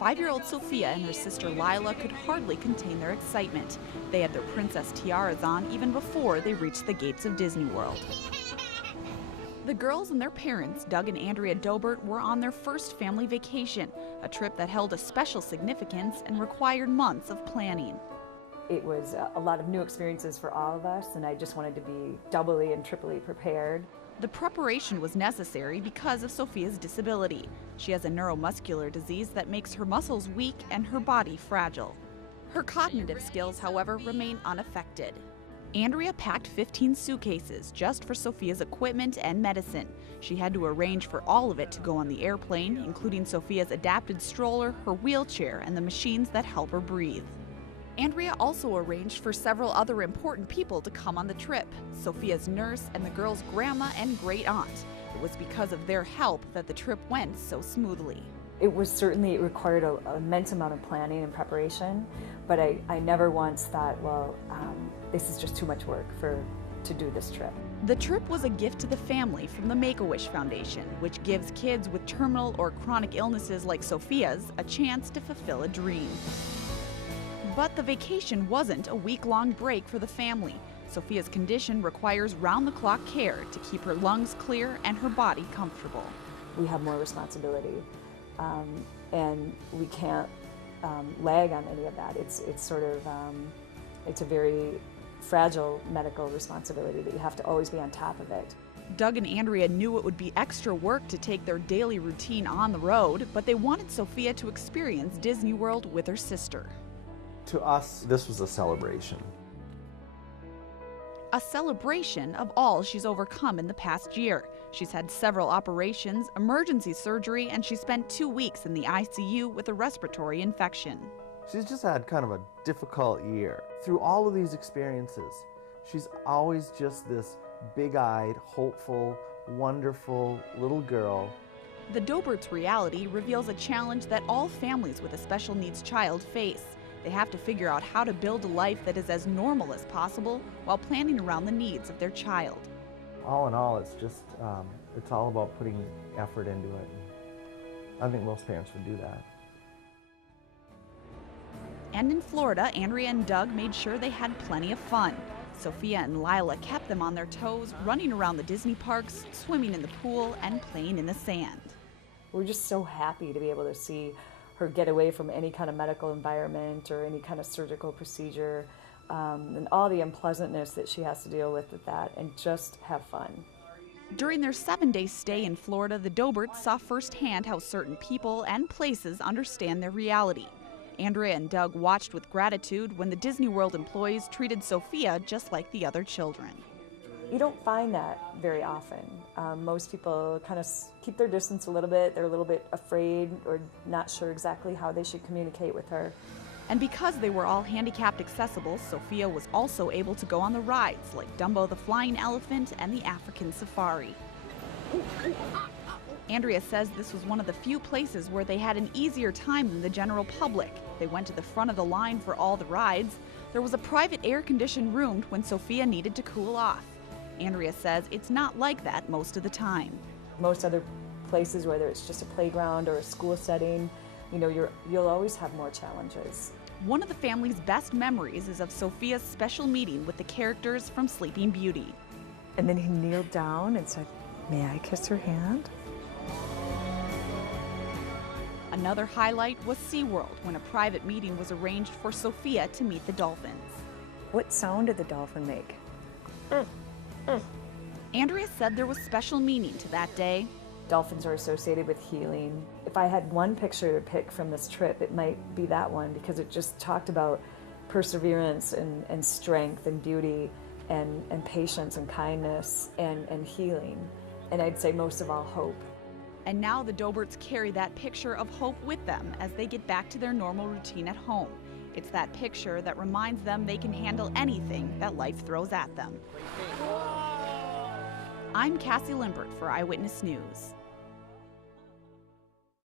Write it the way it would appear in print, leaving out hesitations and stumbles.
5-year-old Sophia and her sister Lila could hardly contain their excitement. They had their princess tiaras on even before they reached the gates of Disney World. The girls and their parents, Doug and Andrea Dobert, were on their first family vacation, a trip that held a special significance and required months of planning. It was a lot of new experiences for all of us, and I just wanted to be doubly and triply prepared. The preparation was necessary because of Sophia's disability. She has a neuromuscular disease that makes her muscles weak and her body fragile. Her cognitive skills, however, remain unaffected. Andrea packed 15 suitcases just for Sophia's equipment and medicine. She had to arrange for all of it to go on the airplane, including Sophia's adapted stroller, her wheelchair, and the machines that help her breathe. Andrea also arranged for several other important people to come on the trip: Sophia's nurse and the girls' grandma and great aunt. It was because of their help that the trip went so smoothly. It required an immense amount of planning and preparation, but I never once thought, well, this is just too much work to do this trip. The trip was a gift to the family from the Make-A-Wish Foundation, which gives kids with terminal or chronic illnesses like Sophia's a chance to fulfill a dream. But the vacation wasn't a week-long break for the family. Sophia's condition requires round-the-clock care to keep her lungs clear and her body comfortable. We have more responsibility, and we can't lag on any of that. It's a very fragile medical responsibility that you have to always be on top of it. Doug and Andrea knew it would be extra work to take their daily routine on the road, but they wanted Sophia to experience Disney World with her sister. To us, this was a celebration. A celebration of all she's overcome in the past year. She's had several operations, emergency surgery, and she spent 2 weeks in the ICU with a respiratory infection. She's just had kind of a difficult year. Through all of these experiences, she's always just this big-eyed, hopeful, wonderful little girl. The Doberts' reality reveals a challenge that all families with a special needs child face. They have to figure out how to build a life that is as normal as possible while planning around the needs of their child. All in all, it's just, it's all about putting effort into it. I think most parents would do that. And in Florida, Andrea and Doug made sure they had plenty of fun. Sophia and Lila kept them on their toes, running around the Disney parks, swimming in the pool, and playing in the sand. We're just so happy to be able to see her get away from any kind of medical environment or any kind of surgical procedure, and all the unpleasantness that she has to deal with that, and just have fun. During their 7-day stay in Florida, the Doberts saw firsthand how certain people and places understand their reality. Andrea and Doug watched with gratitude when the Disney World employees treated Sophia just like the other children. You don't find that very often. Most people kind of keep their distance a little bit. They're a little bit afraid or not sure exactly how they should communicate with her. And because they were all handicapped accessible, Sophia was also able to go on the rides like Dumbo the Flying Elephant and the African Safari. Andrea says this was one of the few places where they had an easier time than the general public. They went to the front of the line for all the rides. There was a private air-conditioned room when Sophia needed to cool off. Andrea says it's not like that most of the time. Most other places, whether it's just a playground or a school setting, you'll always have more challenges. One of the family's best memories is of Sophia's special meeting with the characters from Sleeping Beauty. And then he kneeled down and said, "May I kiss her hand?" Another highlight was SeaWorld, when a private meeting was arranged for Sophia to meet the dolphins. What sound did the dolphin make? Andrea said there was special meaning to that day. Dolphins are associated with healing. If I had one picture to pick from this trip, it might be that one, because it just talked about perseverance and strength and beauty and patience and kindness and healing. And I'd say most of all, hope. And now the Doberts carry that picture of hope with them as they get back to their normal routine at home. It's that picture that reminds them they can handle anything that life throws at them. I'm Cassie Limbert for Eyewitness News.